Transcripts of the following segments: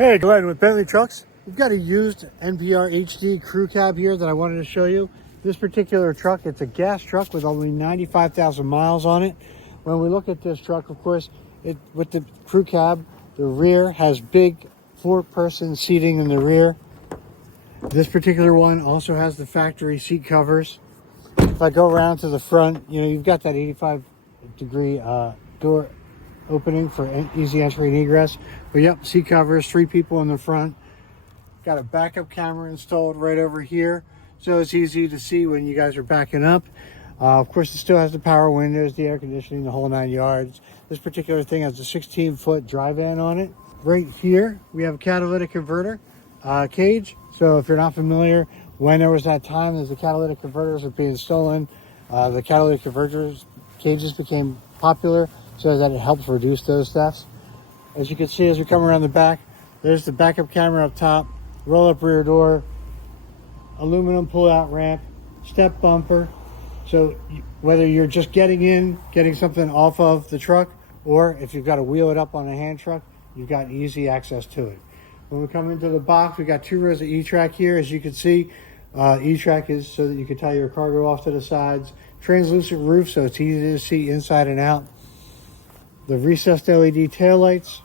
Hey, Glenn with Bentley Trucks. We've got a used NPR HD crew cab here that I wanted to show you. This particular truck, it's a gas truck with only 95,000 miles on it. When we look at this truck, of course, with the crew cab, the rear has big 4-person seating in the rear. This particular one also has the factory seat covers. If I go around to the front, you've got that 85-degree door opening for easy entry and egress. But yep, seat covers, 3 people in the front. Got a backup camera installed right over here, so it's easy to see when you guys are backing up. Of course, it still has the power windows, the air conditioning, the whole 9 yards. This particular thing has a 16-foot dry van on it. Right here, we have a catalytic converter cage. So if you're not familiar, when there was that time as the catalytic converters were being stolen, the catalytic converters cages became popular so that it helps reduce those thefts. As you can see, as we come around the back, there's the backup camera up top, roll up rear door, aluminum pull-out ramp, step bumper. So whether you're just getting something off of the truck, or if you've got to wheel it up on a hand truck, you've got easy access to it. When we come into the box, we got 2 rows of etrack here. As you can see, etrack is so that you can tie your cargo off to the sides. Translucent roof, so it's easy to see inside and out. The recessed LED taillights.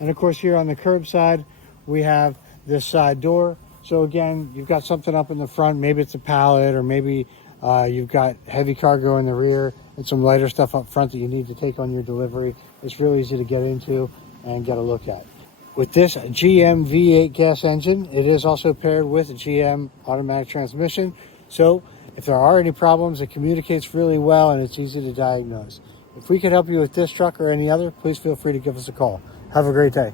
And of course, here on the curbside, we have this side door. So again, you've got something up in the front. Maybe it's a pallet, or maybe you've got heavy cargo in the rear and some lighter stuff up front that you need to take on your delivery. It's really easy to get into and get a look at. With this GM V8 gas engine, it is also paired with a GM automatic transmission. So if there are any problems, it communicates really well and it's easy to diagnose. If we could help you with this truck or any other, please feel free to give us a call. Have a great day.